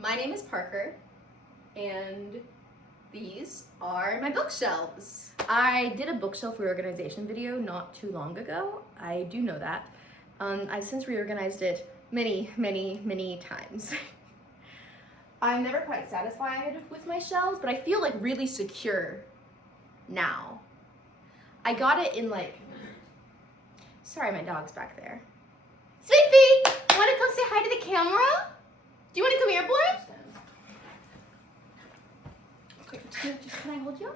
My name is Parker, and these are my bookshelves. I did a bookshelf reorganization video not too long ago. I do know that. I've since reorganized it many times. I'm never quite satisfied with my shelves, but I feel like really secure now. I got it in like, sorry, my dog's back there. Sweetie, wanna come say hi to the camera? Do you wanna come here, boy? Okay, can I hold you?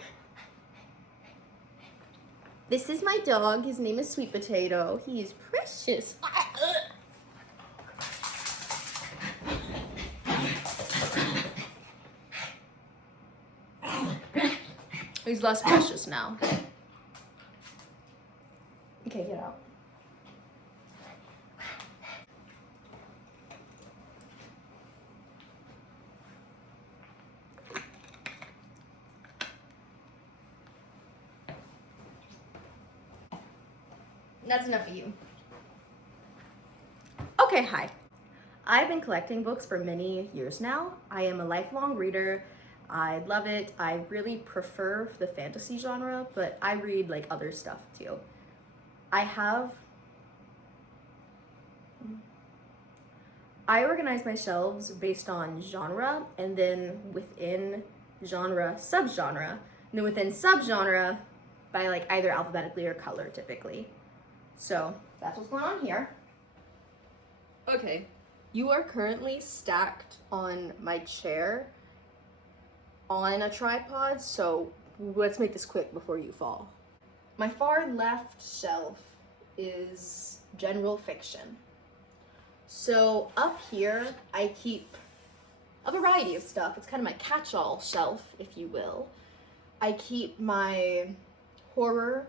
This is my dog. His name is Sweet Potato. He is precious. He's less precious now. Okay, get out. That's enough of you. Okay, hi. I've been collecting books for many years now. I am a lifelong reader. I love it. I really prefer the fantasy genre, but I read like other stuff too. I organize my shelves based on genre, and then within genre, subgenre, and then within subgenre by like either alphabetically or color typically. So that's what's going on here. Okay, you are currently stacked on my chair on a tripod, so let's make this quick before you fall. My far left shelf is general fiction. So up here, I keep a variety of stuff. It's kind of my catch-all shelf, if you will. I keep my horror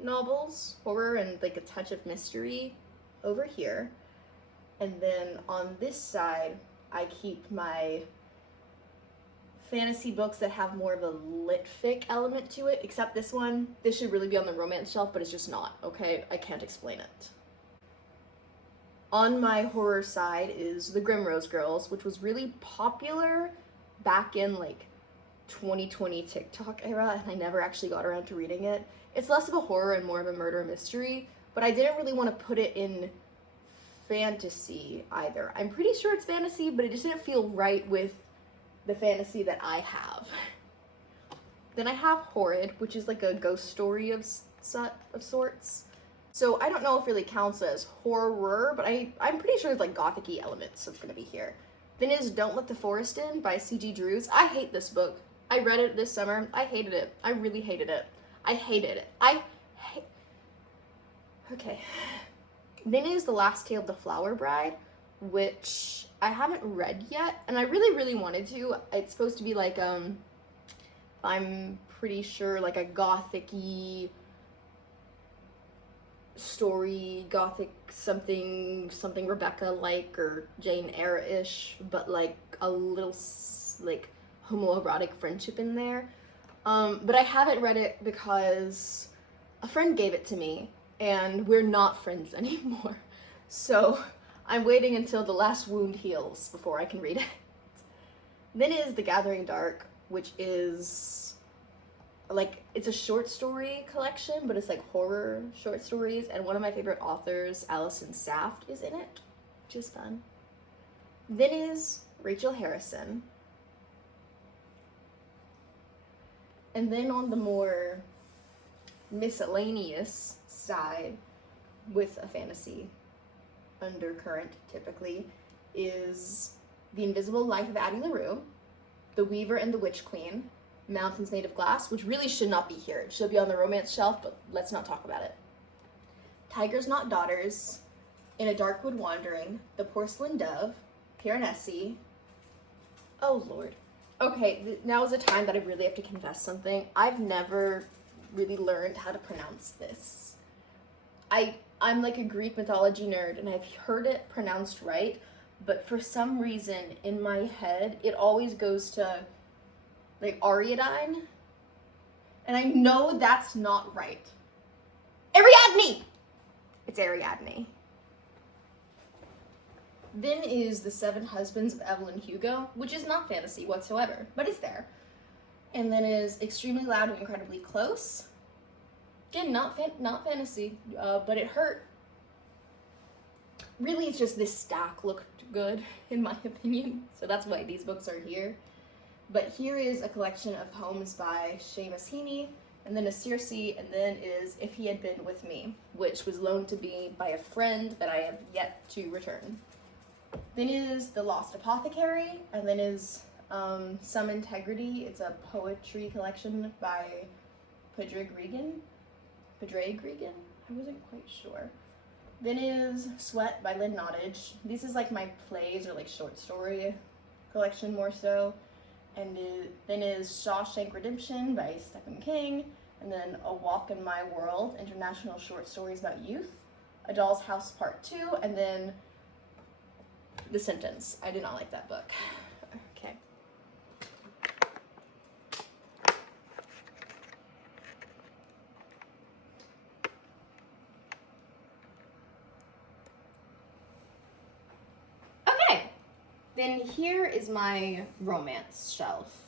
novels, horror and like a touch of mystery over here. And then on this side, I keep my fantasy books that have more of a lit fic element to it, except this one. This should really be on the romance shelf, but it's just not, okay? I can't explain it. On my horror side is The Grimrose Girls, which was really popular back in like 2020 TikTok era, and I never actually got around to reading it. It's less of a horror and more of a murder mystery, but I didn't really want to put it in fantasy either. I'm pretty sure it's fantasy, but it just didn't feel right with the fantasy that I have. Then I have Horrid, which is like a ghost story of sorts. So I don't know if it really counts as horror, but I'm pretty sure there's like gothic-y elements that's gonna be here. Then is Don't Let the Forest In by C.G. Drews. I hate this book. I read it this summer. I hated it. I really hated it. I hated it. Okay. Then is The Last Tale of the Flower Bride, which I haven't read yet, and I really wanted to. It's supposed to be like, I'm pretty sure like a gothic-y story, gothic something Rebecca-like or Jane Eyre-ish, but like a little like homoerotic friendship in there. But I haven't read it because a friend gave it to me, and we're not friends anymore. So I'm waiting until the last wound heals before I can read it. Then is The Gathering Dark, which is like, it's a short story collection, but it's like horror short stories, and one of my favorite authors, Allison Saft, is in it, which is fun. Then is Rachel Harrison. And then on the more miscellaneous side, with a fantasy undercurrent typically, is The Invisible Life of Addie LaRue, The Weaver and the Witch Queen, Mountains Made of Glass, which really should not be here. It should be on the romance shelf, but let's not talk about it. Tigers Not Daughters, In a Darkwood Wandering, The Porcelain Dove, Piranesi. Oh Lord. Okay, now is the time that I really have to confess something. I've never really learned how to pronounce this. I'm like a Greek mythology nerd, and I've heard it pronounced right, but for some reason in my head, it always goes to like Ariadne, and I know that's not right. Ariadne! It's Ariadne. Then is The Seven Husbands of Evelyn Hugo, which is not fantasy whatsoever, but it's there. And then is Extremely Loud and Incredibly Close. Again, not fantasy, but it hurt. Really, it's just this stack looked good, in my opinion, so that's why these books are here. But here is a collection of poems by Seamus Heaney, and then a Circe, and then is If He Had Been With Me, which was loaned to me by a friend that I have yet to return. Then is The Lost Apothecary, and then is Some Integrity. It's a poetry collection by Padraig Regan? I wasn't quite sure. Then is Sweat by Lynn Nottage. This is like my plays or like short story collection more so. And then is Shawshank Redemption by Stephen King. And then A Walk in My World, International Short Stories About Youth. A Doll's House Part 2, and then The Sentence. I did not like that book. Okay. Then here is my romance shelf.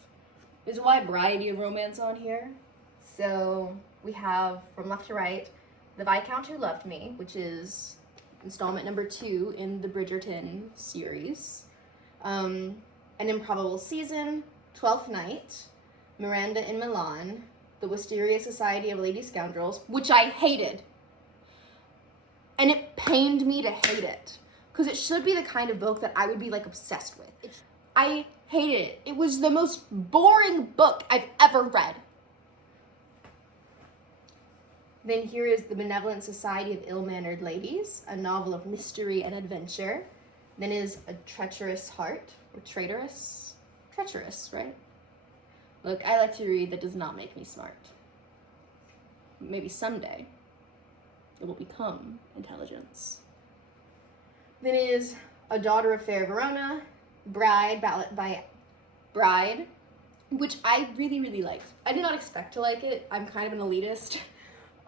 There's a wide variety of romance on here. So we have, from left to right, The Viscount Who Loved Me, which is installment number 2 in the Bridgerton series. An Improbable Season, Twelfth Night, Miranda in Milan, The Wisteria Society of Lady Scoundrels, which I hated. And it pained me to hate it. Because it should be the kind of book that I would be like obsessed with. I hated it. It was the most boring book I've ever read. Then here is The Benevolent Society of Ill-Mannered Ladies, a novel of mystery and adventure. Then is A Treacherous Heart, or Traitorous? Treacherous, right? Look, I like to read that does not make me smart. Maybe someday it will become intelligence. Then is A Daughter of Fair Verona, Bride, ballad by Bride, which I really, really liked. I did not expect to like it. I'm kind of an elitist.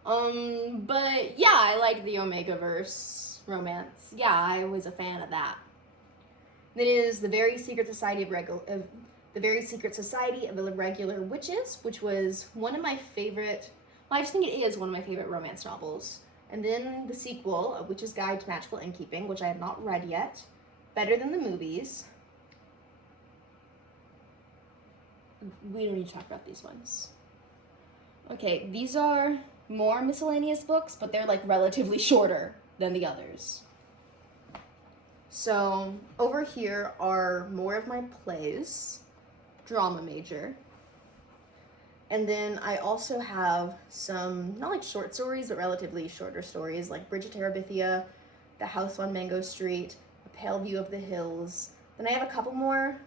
But yeah, I like the Omegaverse romance. Yeah, I was a fan of that. Then is The Very Secret Society of Irregular Witches, which was one of my favorite, well, I just think it is one of my favorite romance novels. And then the sequel, A Witch's Guide to Magical Innkeeping, which I have not read yet. Better Than the Movies. We don't need to talk about these ones. Okay, these are more miscellaneous books, but they're like relatively shorter than the others. So over here are more of my plays, drama major. And then I also have some, not like short stories, but relatively shorter stories, like Bridge of Terabithia, The House on Mango Street, A Pale View of the Hills. Then I have a couple more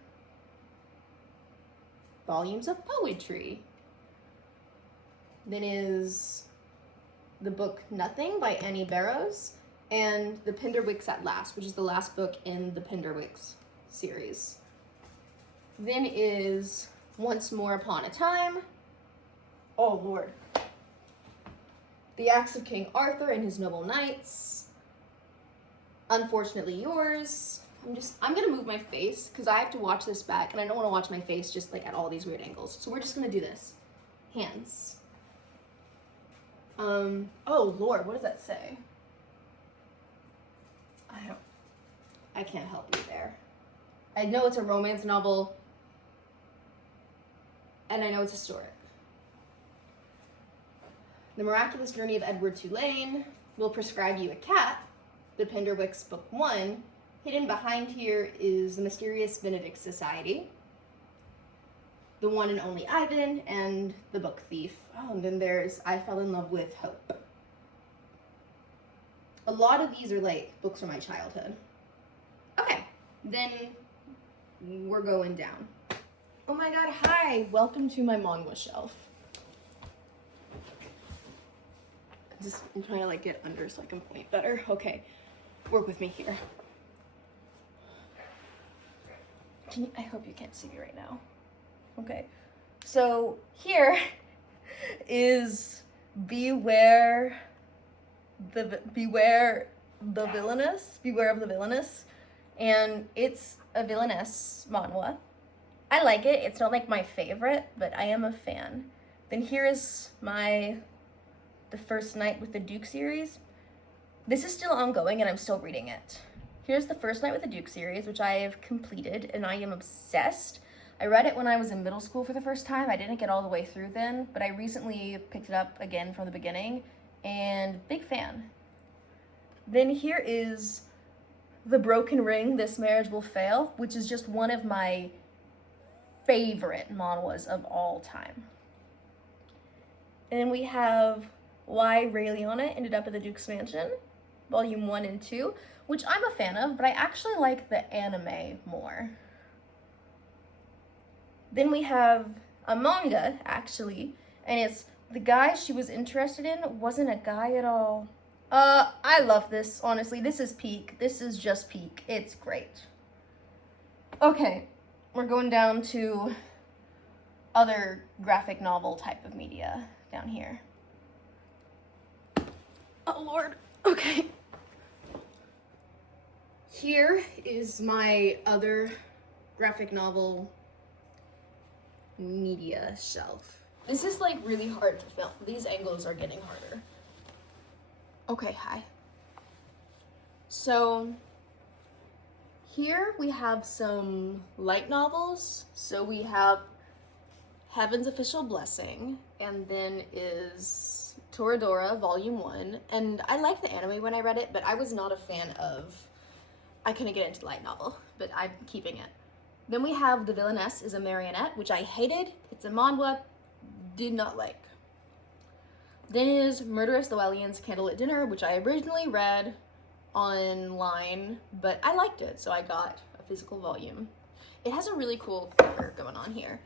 volumes of poetry. Then is the book Nothing by Annie Barrows, and The Pinderwicks at Last, which is the last book in the Pinderwicks series. Then is Once More Upon a Time. Oh, Lord. The Acts of King Arthur and His Noble Knights. Unfortunately Yours. I'm gonna move my face because I have to watch this back and I don't want to watch my face just like at all these weird angles. So we're just gonna do this. Hands. Oh, Lord, what does that say? I can't help you there. I know it's a romance novel and I know it's historic. The Miraculous Journey of Edward Tulane, Will Prescribe You a Cat, The Pinderwicks Book 1. Hidden behind here is The Mysterious Benedict Society, The One and Only Ivan, and The Book Thief. Oh, and then there's I Fell in Love with Hope. A lot of these are like books from my childhood. Okay, then we're going down. Oh my god, hi! Welcome to my manga shelf. I'm trying to like get under so I can point better. Okay, work with me here. I hope you can't see me right now. Okay, so here is Beware of the Villainous, and it's a villainess manhwa. I like it. It's not like my favorite, but I am a fan. Then here is the First Night with the Duke series. This is still ongoing and I'm still reading it. Here's the First Night with the Duke series, which I have completed and I am obsessed. I read it when I was in middle school for the first time. I didn't get all the way through then, but I recently picked it up again from the beginning and big fan. Then here is The Broken Ring, This Marriage Will Fail, which is just one of my favorite manhwas of all time. And then we have Why Ray Liotta Ended Up at the Duke's Mansion, Volume 1 and 2, which I'm a fan of, but I actually like the anime more. Then we have a manga, actually, and it's the guy she was interested in wasn't a guy at all. I love this, honestly. This is peak. This is just peak. It's great. Okay, we're going down to other graphic novel type of media down here. Oh, Lord. Okay. Here is my other graphic novel media shelf. This is like really hard to film. These angles are getting harder. Okay, hi. So here we have some light novels. So we have Heaven's Official Blessing, and then is Toradora Volume 1. And I liked the anime when I read it, but I was not a fan of, I couldn't get into light novel, but I'm keeping it. Then we have The Villainess is a Marionette, which I hated. It's a manhwa, did not like. Then is Murderous Llewellyn's Candlelit Dinner, which I originally read online, but I liked it, so I got a physical volume. It has a really cool cover going on here.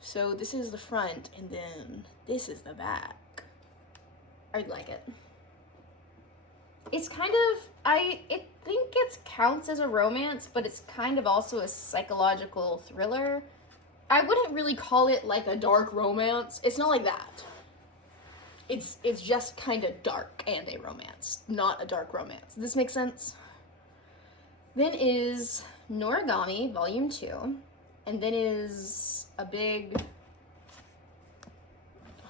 So this is the front, and then this is the back. I like it. It's kind of, I think it counts as a romance, but it's kind of also a psychological thriller. I wouldn't really call it like a dark romance. It's not like that. It's just kind of dark and a romance, not a dark romance. Does this make sense? Then is Noragami Volume 2, and then is a big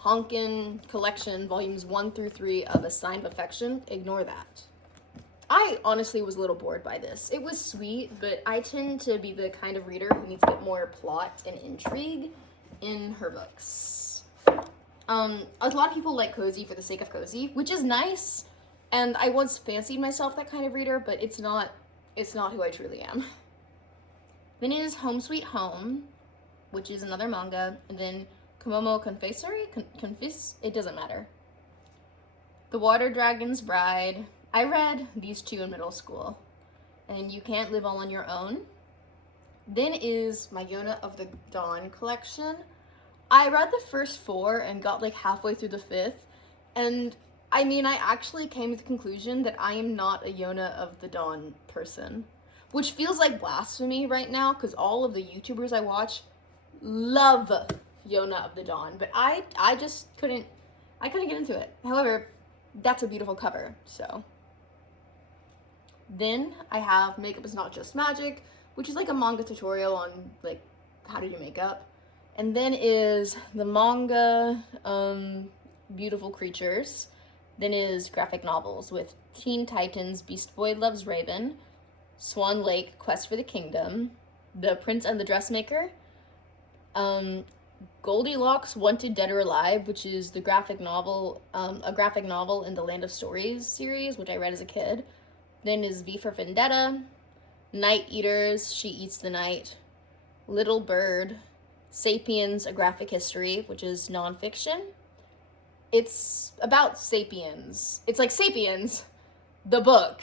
honkin' collection, volumes 1 through 3 of A Sign of Affection. Ignore that. I honestly was a little bored by this. It was sweet, but I tend to be the kind of reader who needs to get more plot and intrigue in her books. A lot of people like cozy for the sake of cozy, which is nice, and I once fancied myself that kind of reader, but it's not who I truly am. Then is Home Sweet Home, which is another manga, and then Komomo Confessory? It doesn't matter. The Water Dragon's Bride. I read these two in middle school. And You Can't Live All on Your Own. Then is my Yona of the Dawn collection. I read the first 4 and got like halfway through the 5th. And I mean, I actually came to the conclusion that I am not a Yona of the Dawn person. Which feels like blasphemy right now, because all of the YouTubers I watch love Yona of the Dawn, but I just couldn't get into it. However, that's a beautiful cover, so. Then I have Makeup is Not Just Magic, which is like a manga tutorial on like how to do makeup. And then is the manga Beautiful Creatures. Then is graphic novels with Teen Titans, Beast Boy Loves Raven, Swan Lake, Quest for the Kingdom, The Prince and the Dressmaker, Goldilocks Wanted Dead or Alive, which is the graphic novel, a graphic novel in the Land of Stories series, which I read as a kid. Then is V for Vendetta, Night Eaters, She Eats the Night, Little Bird, Sapiens, A Graphic History, which is nonfiction. It's about sapiens. It's like Sapiens, the book.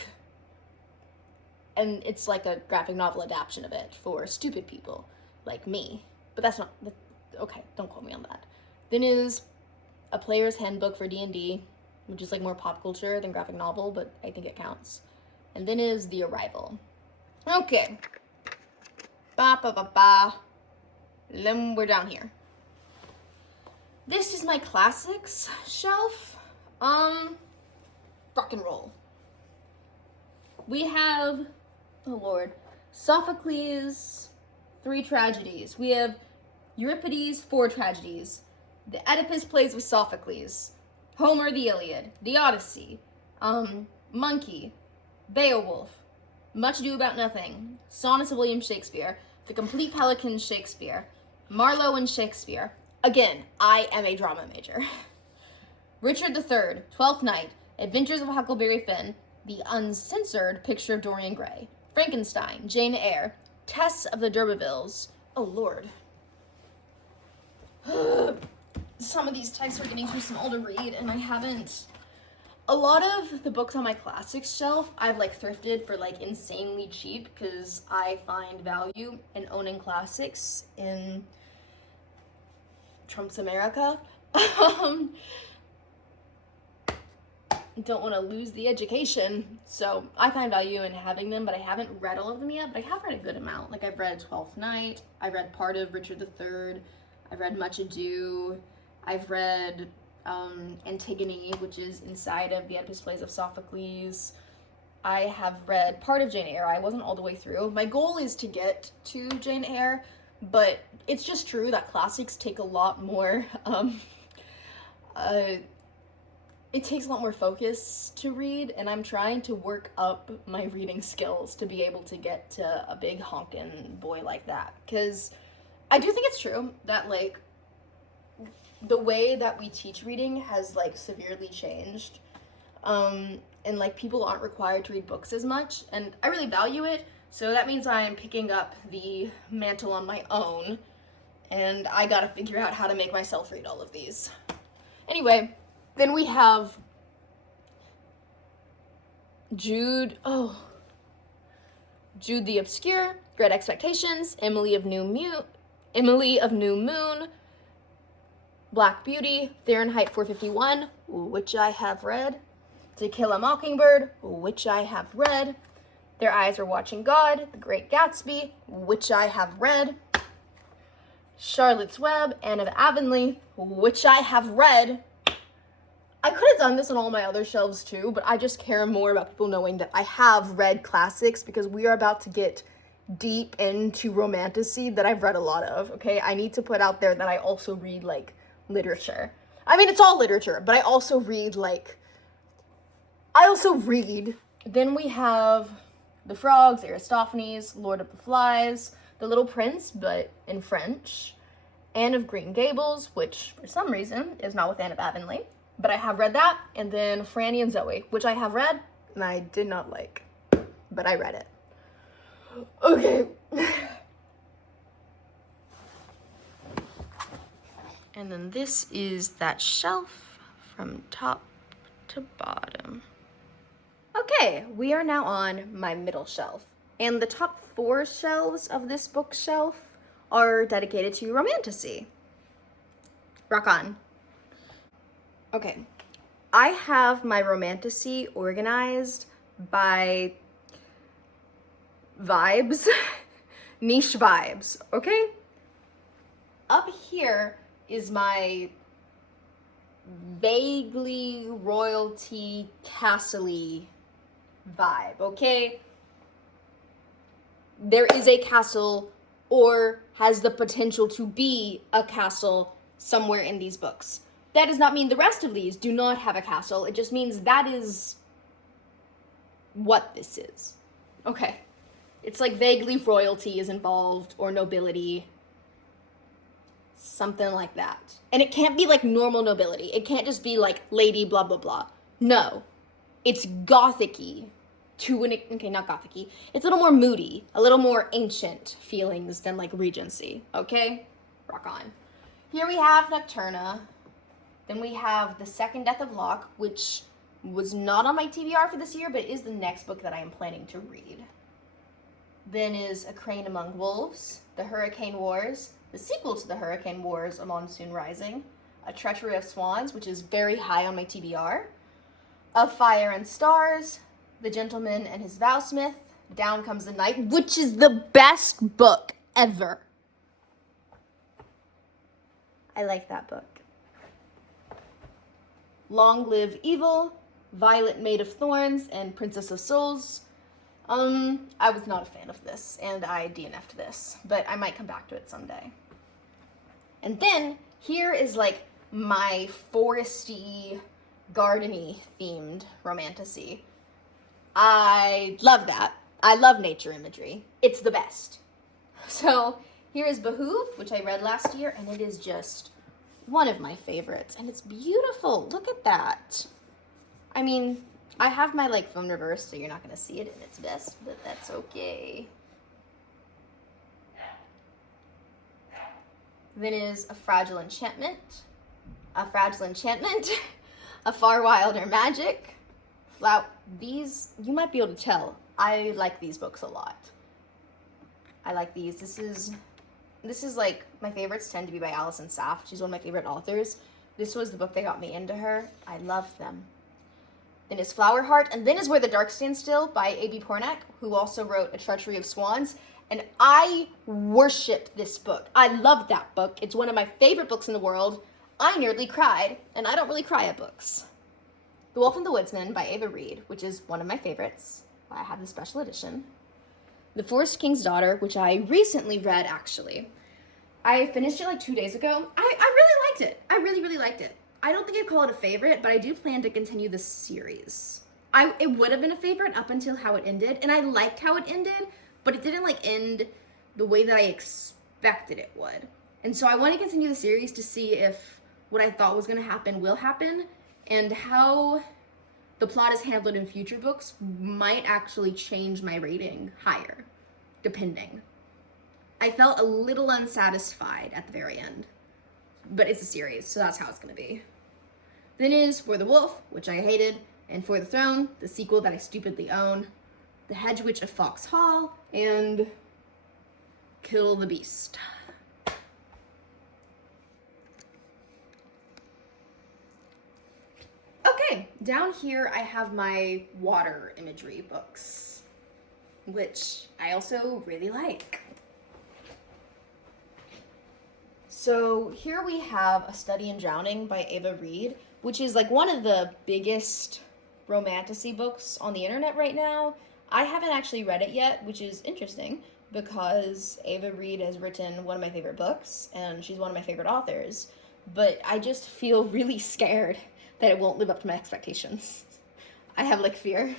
And it's like a graphic novel adaptation of it for stupid people like me. But that's not, okay, don't quote me on that. Then is A Player's Handbook for D&D, which is like more pop culture than graphic novel, but I think it counts. And then is The Arrival. Okay. Then we're down here. This is my classics shelf. Rock and roll. We have oh Lord, Sophocles, 3 tragedies. We have Euripides, 4 tragedies. The Oedipus plays with Sophocles. Homer, the Iliad. The Odyssey. Monkey. Beowulf. Much Ado About Nothing. Sonnets of William Shakespeare. The Complete Pelican, Shakespeare. Marlowe and Shakespeare. Again, I am a drama major. Richard III, Twelfth Night. Adventures of Huckleberry Finn. The Uncensored Picture of Dorian Gray. Frankenstein. Jane Eyre. Tess of the D'Urbervilles. Oh Lord. Some of these texts are getting too small to read, and I haven't. A lot of the books on my classics shelf I've like thrifted for like insanely cheap because I find value in owning classics in Trump's America. Don't want to lose the education, so I find value in having them, but I haven't read all of them yet, but I have read a good amount. Like I've read Twelfth Night, I read part of Richard III, I've read Much Ado, I've read Antigone, which is inside of the Oedipus plays of Sophocles. I have read part of Jane Eyre. I wasn't all the way through. My goal is to get to Jane Eyre, but it's just true that classics take a lot more, it takes a lot more focus to read, and I'm trying to work up my reading skills to be able to get to a big honkin' boy like that. Because I do think it's true that, like, the way that we teach reading has, like, severely changed. And, like, people aren't required to read books as much, and I really value it, so that means I'm picking up the mantle on my own, and I gotta figure out how to make myself read all of these. Anyway, then we have Jude the Obscure, Great Expectations, Emily of New Moon, Black Beauty, Fahrenheit 451, which I have read, To Kill a Mockingbird, which I have read, Their Eyes Are Watching God, The Great Gatsby, which I have read, Charlotte's Web, Anne of Avonlea, which I have read. I could have done this on all my other shelves too, but I just care more about people knowing that I have read classics because we are about to get deep into romantasy that I've read a lot of, okay? I need to put out there that I also read, like, literature. I mean, it's all literature, but I also read. Then we have The Frogs, Aristophanes, Lord of the Flies, The Little Prince, but in French, Anne of Green Gables, which for some reason is not with Anne of Avonlea, but I have read that, and then Franny and Zoe, which I have read, and I did not like, but I read it. Okay. And then this is that shelf from top to bottom. Okay, we are now on my middle shelf, and the top 4 shelves of this bookshelf are dedicated to romantasy. Rock on. Okay, I have my romantasy organized by vibes, niche vibes, okay? Up here is my vaguely royalty castle-y vibe, okay? There is a castle or has the potential to be a castle somewhere in these books. That does not mean the rest of these do not have a castle. It just means that is what this is. Okay. It's like vaguely royalty is involved or nobility. Something like that. And it can't be like normal nobility. It can't just be like lady blah blah blah. No. It's gothic-y. Okay, not gothic-y. It's a little more moody, a little more ancient feelings than like Regency. Okay? Rock on. Here we have Nocturna. Then we have The Second Death of Locke, which was not on my TBR for this year, but is the next book that I am planning to read. Then is A Crane Among Wolves, The Hurricane Wars, the sequel to The Hurricane Wars, A Monsoon Rising, A Treachery of Swans, which is very high on my TBR, Of Fire and Stars, The Gentleman and His Vowsmith, Down Comes the Night, which is the best book ever. I like that book. Long Live Evil, Violet Maid of Thorns, and Princess of Souls. I was not a fan of this, and I DNF'd this, but I might come back to it someday. And then, here is like my foresty, gardeny themed romantasy. I love that. I love nature imagery. It's the best. So, here is Behoove, which I read last year, and it is just one of my favorites, and it's beautiful. Look at that. I mean, I have my like phone reversed, so you're not gonna see it in its best, but that's okay. Then is A Fragile Enchantment, A Fragile Enchantment, A Far Wilder Magic. These, you might be able to tell, I like these books a lot. I like these. This is like, my favorites tend to be by Allison Saft. She's one of my favorite authors. This was the book that got me into her. I love them. Then is Flower Heart, and then is Where the Dark Stands Still by A.B. Pornack, who also wrote A Treachery of Swans. And I worship this book. I love that book. It's one of my favorite books in the world. I nearly cried, and I don't really cry at books. The Wolf and the Woodsman by Ava Reed, which is one of my favorites. I have the special edition. The Forest King's Daughter, which I recently read, actually. I finished it like 2 days ago. I really liked it. I really, really liked it. I don't think I'd call it a favorite, but I do plan to continue the series. It would have been a favorite up until how it ended, and I liked how it ended, but it didn't like end the way that I expected it would. And so I want to continue the series to see if what I thought was going to happen will happen, and how the plot is handled in future books might actually change my rating higher, depending. I felt a little unsatisfied at the very end, but it's a series, so that's how it's going to be. Then is For the Wolf, which I hated, and For the Throne, the sequel that I stupidly own, The Hedge Witch of Fox Hall, and Kill the Beast. Okay, down here I have my water imagery books, which I also really like. So here we have A Study in Drowning by Ava Reed, which is like one of the biggest romantasy books on the internet right now. I haven't actually read it yet, which is interesting because Ava Reed has written one of my favorite books and she's one of my favorite authors, but I just feel really scared that it won't live up to my expectations. I have like fear.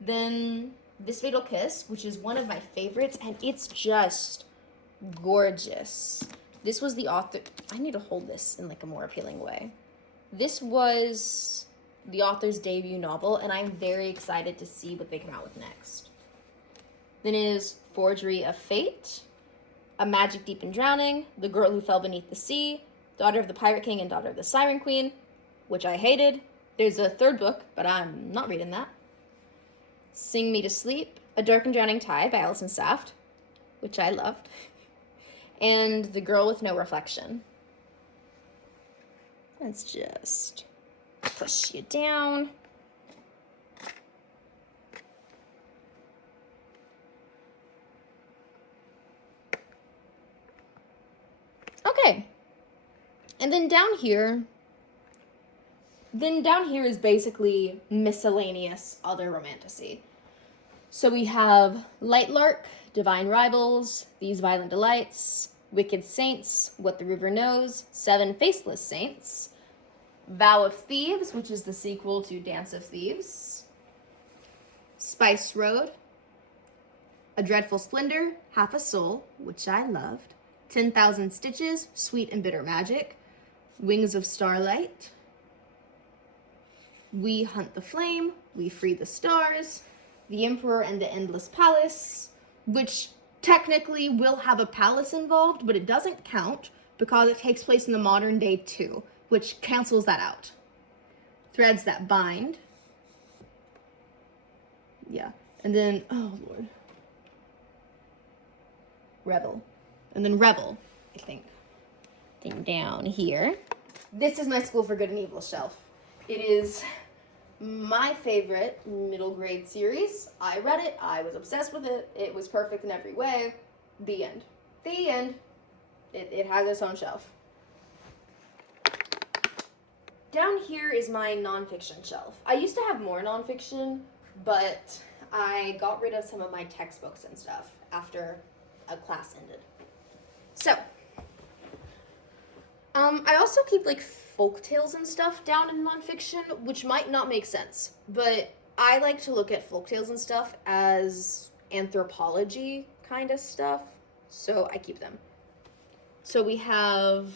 Then This Fatal Kiss, which is one of my favorites, and it's just gorgeous. This was the author, I need to hold this in like a more appealing way. This was the author's debut novel, and I'm very excited to see what they come out with next. Then is Forgery of Fate, A Magic Deep in Drowning, The Girl Who Fell Beneath the Sea, Daughter of the Pirate King and Daughter of the Siren Queen, which I hated. There's a third book, but I'm not reading that. Sing Me to Sleep, A Dark and Drowning Tide by Allison Saft, which I loved. And The Girl with No Reflection. Let's just push you down. Okay. And then down here is basically miscellaneous other romantasy. So we have Lightlark, Divine Rivals, These Violent Delights, Wicked Saints, What the River Knows, Seven Faceless Saints, Vow of Thieves, which is the sequel to Dance of Thieves, Spice Road, A Dreadful Splendor, Half a Soul, which I loved, 10,000 Stitches, Sweet and Bitter Magic, Wings of Starlight, We Hunt the Flame, We Free the Stars, The Emperor and the Endless Palace, which technically will have a palace involved, but it doesn't count because it takes place in the modern day too, which cancels that out. Threads That Bind. Yeah. And then, oh Lord. Revel. And then Revel, I think. Thing down here. This is my School for Good and Evil shelf. It is my favorite middle grade series. I read it. I was obsessed with it. It was perfect in every way. The end. The end. It has its own shelf. Down here is my nonfiction shelf. I used to have more nonfiction, but I got rid of some of my textbooks and stuff after a class ended. So, I also keep like folk tales and stuff down in nonfiction, which might not make sense, but I like to look at folk tales and stuff as anthropology kind of stuff, so I keep them. So we have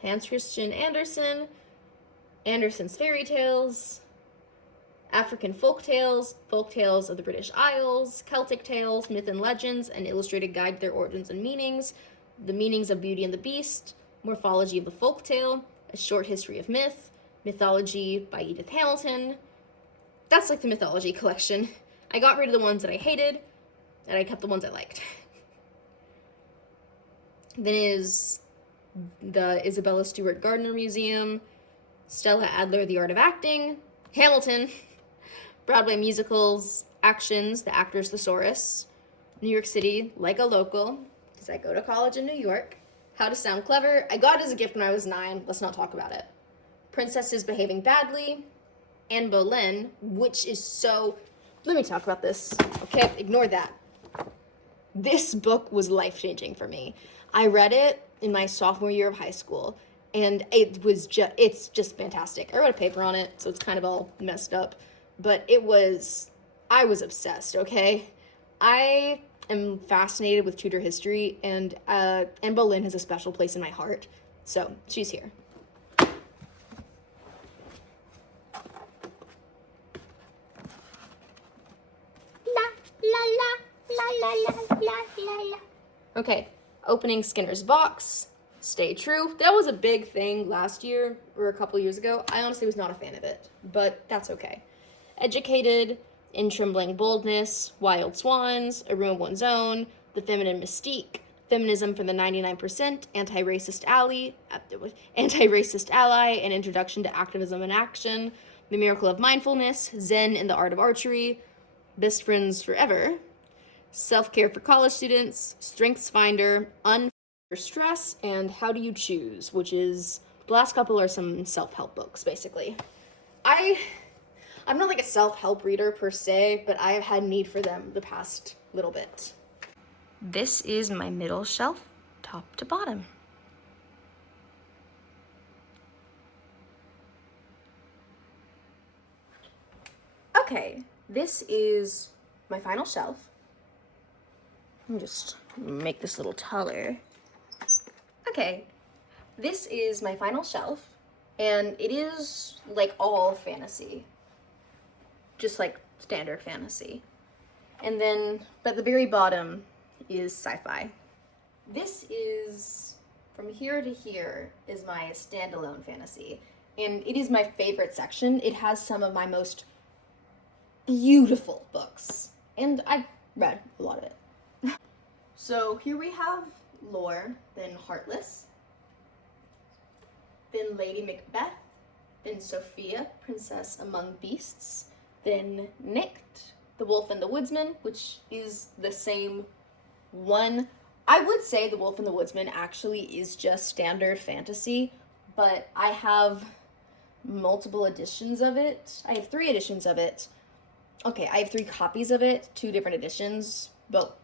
Hans Christian Andersen, Andersen's Fairy Tales, African folk tales of the British Isles, Celtic tales, myth and legends, an illustrated guide to their origins and meanings, the meanings of Beauty and the Beast, morphology of the folk tale, a short history of myth, mythology by Edith Hamilton. That's like the mythology collection. I got rid of the ones that I hated, and I kept the ones I liked. Then is the Isabella Stewart Gardner Museum, Stella Adler, The Art of Acting, Hamilton, Broadway musicals, Actions, The Actor's Thesaurus, New York City, Like a Local, because I go to college in New York, How to Sound Clever, I got it as a gift when I was 9, let's not talk about it, Princesses Behaving Badly, Anne Boleyn, which is so, let me talk about this, okay, ignore that. This book was life-changing for me. I read it in my sophomore year of high school, and it's just fantastic. I wrote a paper on it, so it's kind of all messed up, but I was obsessed, okay? I am fascinated with Tudor history, and Anne Boleyn has a special place in my heart, so she's here. Okay, opening Skinner's box. Stay true. That was a big thing last year or a couple years ago. I honestly was not a fan of it, but that's okay. Educated, In Trembling Boldness, Wild Swans, A Room of One's Own, The Feminine Mystique, Feminism for the 99%, Anti-Racist Ally, An Introduction to Activism and Action, The Miracle of Mindfulness, Zen and the Art of Archery, Best Friends Forever, Self-Care for College Students, Strengths Finder, Stress, and How Do You Choose, which is, the last couple are some self-help books, basically. I'm not like a self-help reader per se, but I have had need for them the past little bit. This is my middle shelf, top to bottom. Okay, this is my final shelf. Let me just make this a little taller. Okay, this is my final shelf, and it is like all fantasy, just like standard fantasy. And then at the very bottom is sci-fi. This is, from here to here, is my standalone fantasy, and it is my favorite section. It has some of my most beautiful books, and I've read a lot of it. So here we have Lore, then Heartless, then Lady Macbeth, then Sophia, Princess Among Beasts, then Nicked, The Wolf and the Woodsman, which is the same one. I would say The Wolf and the Woodsman actually is just standard fantasy, but I have multiple editions of it. I have 3 editions of it. Okay, I have 3 copies of it, 2 different editions, but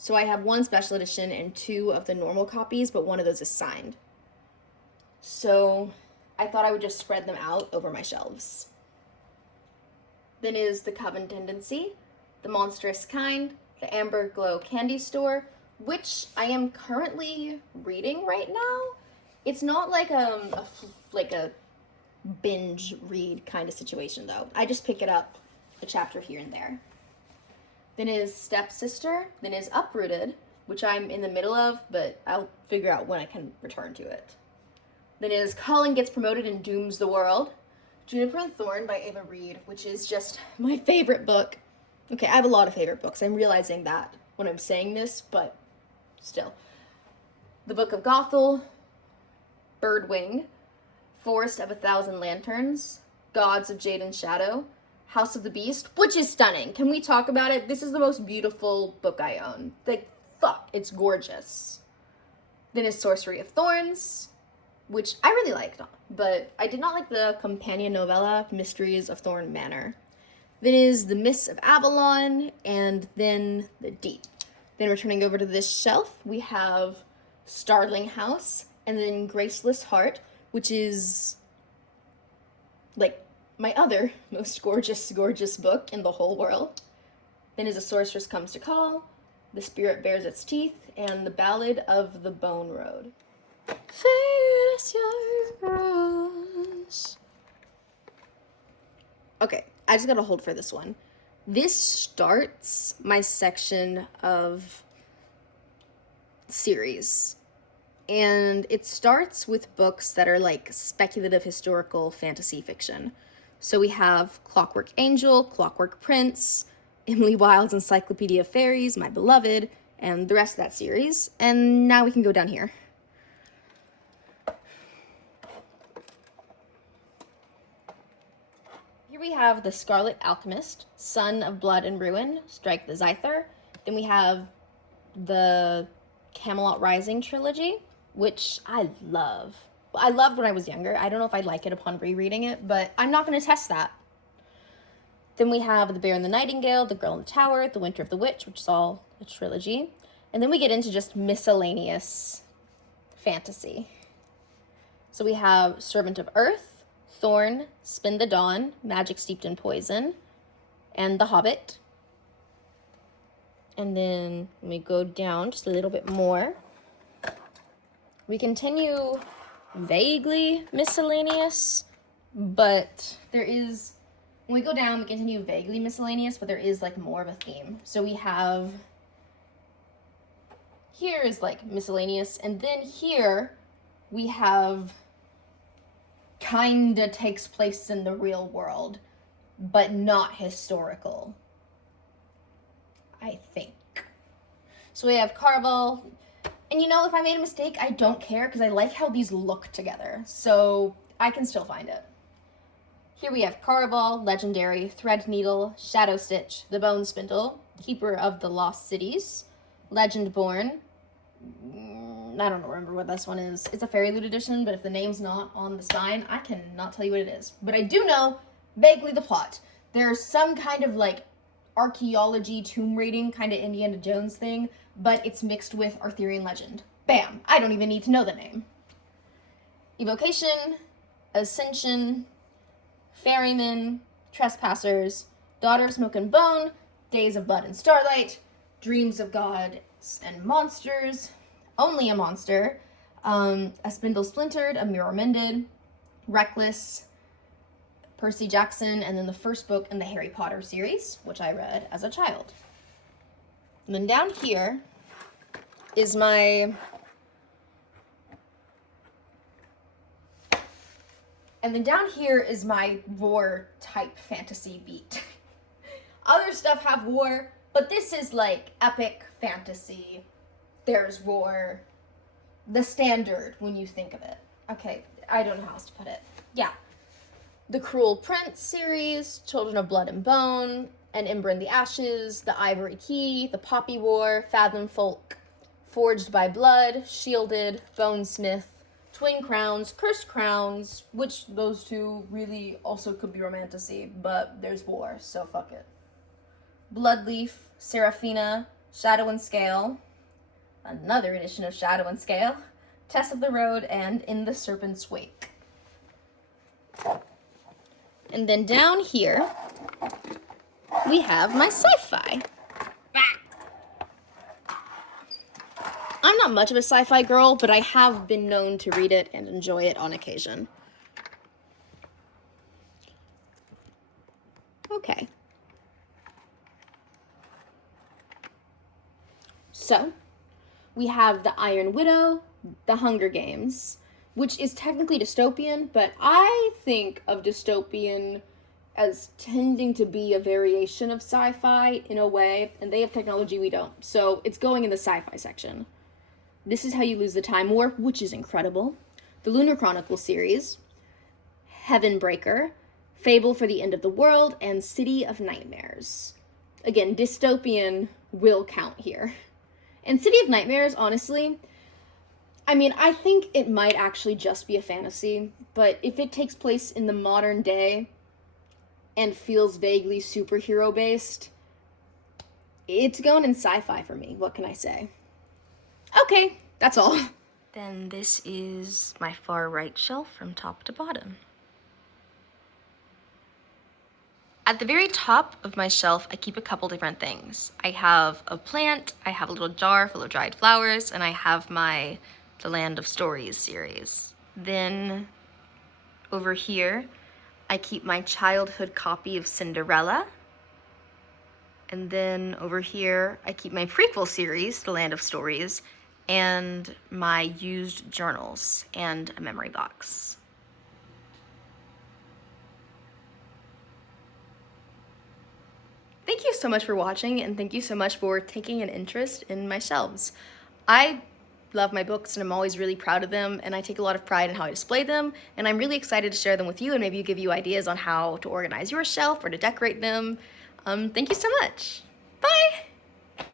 so I have 1 special edition and 2 of the normal copies, but one of those is signed. So I thought I would just spread them out over my shelves. Then is The Coven Tendency, The Monstrous Kind, The Amber Glow Candy Store, which I am currently reading right now. It's not like a binge read kind of situation though. I just pick it up a chapter here and there. Then is Stepsister, then is Uprooted, which I'm in the middle of, but I'll figure out when I can return to it. Then is Colin Gets Promoted and Dooms the World, Juniper and Thorn by Ava Reed, which is just my favorite book. Okay, I have a lot of favorite books. I'm realizing that when I'm saying this, but still. The Book of Gothel, Birdwing, Forest of a Thousand Lanterns, Gods of Jade and Shadow, House of the Beast, which is stunning. Can we talk about it? This is the most beautiful book I own. Like, fuck, it's gorgeous. Then is Sorcery of Thorns, which I really liked, but I did not like the companion novella, Mysteries of Thorn Manor. Then is The Mists of Avalon, and then The Deep. Then returning over to this shelf, we have Starling House, and then Graceless Heart, which is like my other most gorgeous, gorgeous book in the whole world. Then is A Sorceress Comes to Call, The Spirit Bares Its Teeth, and The Ballad of the Bone Road. Fate your grows. Okay, I just gotta hold for this one. This starts my section of series. And it starts with books that are like speculative historical fantasy fiction. So we have Clockwork Angel, Clockwork Prince, Emily Wilde's Encyclopedia of Fairies, My Beloved, and the rest of that series. And now we can go down here. Here we have The Scarlet Alchemist, Son of Blood and Ruin, Strike the Zither. Then we have the Camelot Rising trilogy, which I love. I loved when I was younger. I don't know if I'd like it upon rereading it, but I'm not going to test that. Then we have The Bear and the Nightingale, The Girl in the Tower, The Winter of the Witch, which is all a trilogy. And then we get into just miscellaneous fantasy. So we have Servant of Earth, Thorn, Spin the Dawn, Magic Steeped in Poison, and The Hobbit. And then when we go down just a little bit more, we continue vaguely miscellaneous, but there is, when we go down, we continue vaguely miscellaneous, but there is like more of a theme. So we have, here is like miscellaneous, and then here we have kinda takes place in the real world, but not historical, I think. So we have Caraval. And you know, if I made a mistake, I don't care because I like how these look together. So I can still find it. Here we have Caraval, Legendary, Threadneedle, Shadow Stitch, The Bone Spindle, Keeper of the Lost Cities, Legendborn. I don't remember what this one is. It's a Fairy Loot edition, but if the name's not on the spine, I cannot tell you what it is. But I do know vaguely the plot. There's some kind of like archaeology, tomb raiding, kind of Indiana Jones thing, but it's mixed with Arthurian legend. Bam! I don't even need to know the name. Evocation, Ascension, Ferryman, Trespassers, Daughter of Smoke and Bone, Days of Blood and Starlight, Dreams of Gods and Monsters, Only a Monster, A Spindle Splintered, A Mirror Mended, Reckless, Percy Jackson, and then the first book in the Harry Potter series, which I read as a child. And then down here is my... And then down here is my war-type fantasy beat. Other stuff have war, but this is like epic fantasy. There's war. The standard when you think of it. Okay, I don't know how else to put it. Yeah. The Cruel Prince series, Children of Blood and Bone, An Ember in the Ashes, The Ivory Key, The Poppy War, Fathom Folk, Forged by Blood, Shielded, Bonesmith, Twin Crowns, Cursed Crowns, which those two really also could be romantasy, but there's war, so fuck it. Bloodleaf, Seraphina, Shadow and Scale, another edition of Shadow and Scale, Tess of the Road, and In the Serpent's Wake. And then down here, we have my sci-fi. I'm not much of a sci-fi girl, but I have been known to read it and enjoy it on occasion. Okay. So, we have The Iron Widow, The Hunger Games, which is technically dystopian, but I think of dystopian as tending to be a variation of sci-fi in a way, and they have technology we don't. So it's going in the sci-fi section. This Is How You Lose the Time War, which is incredible. The Lunar Chronicle series, Heavenbreaker, Fable for the End of the World, and City of Nightmares. Again, dystopian will count here. And City of Nightmares, honestly, I mean, I think it might actually just be a fantasy, but if it takes place in the modern day, and feels vaguely superhero based. It's going in sci-fi for me. What can I say? Okay, that's all. Then this is my far right shelf from top to bottom. At the very top of my shelf, I keep a couple different things. I have a plant, I have a little jar full of dried flowers, and I have my The Land of Stories series. Then over here, I keep my childhood copy of Cinderella. And then over here, I keep my prequel series, The Land of Stories, and my used journals and a memory box. Thank you so much for watching, and thank you so much for taking an interest in my shelves. I love my books and I'm always really proud of them, and I take a lot of pride in how I display them, and I'm really excited to share them with you and maybe give you ideas on how to organize your shelf or to decorate them. Thank you so much. Bye!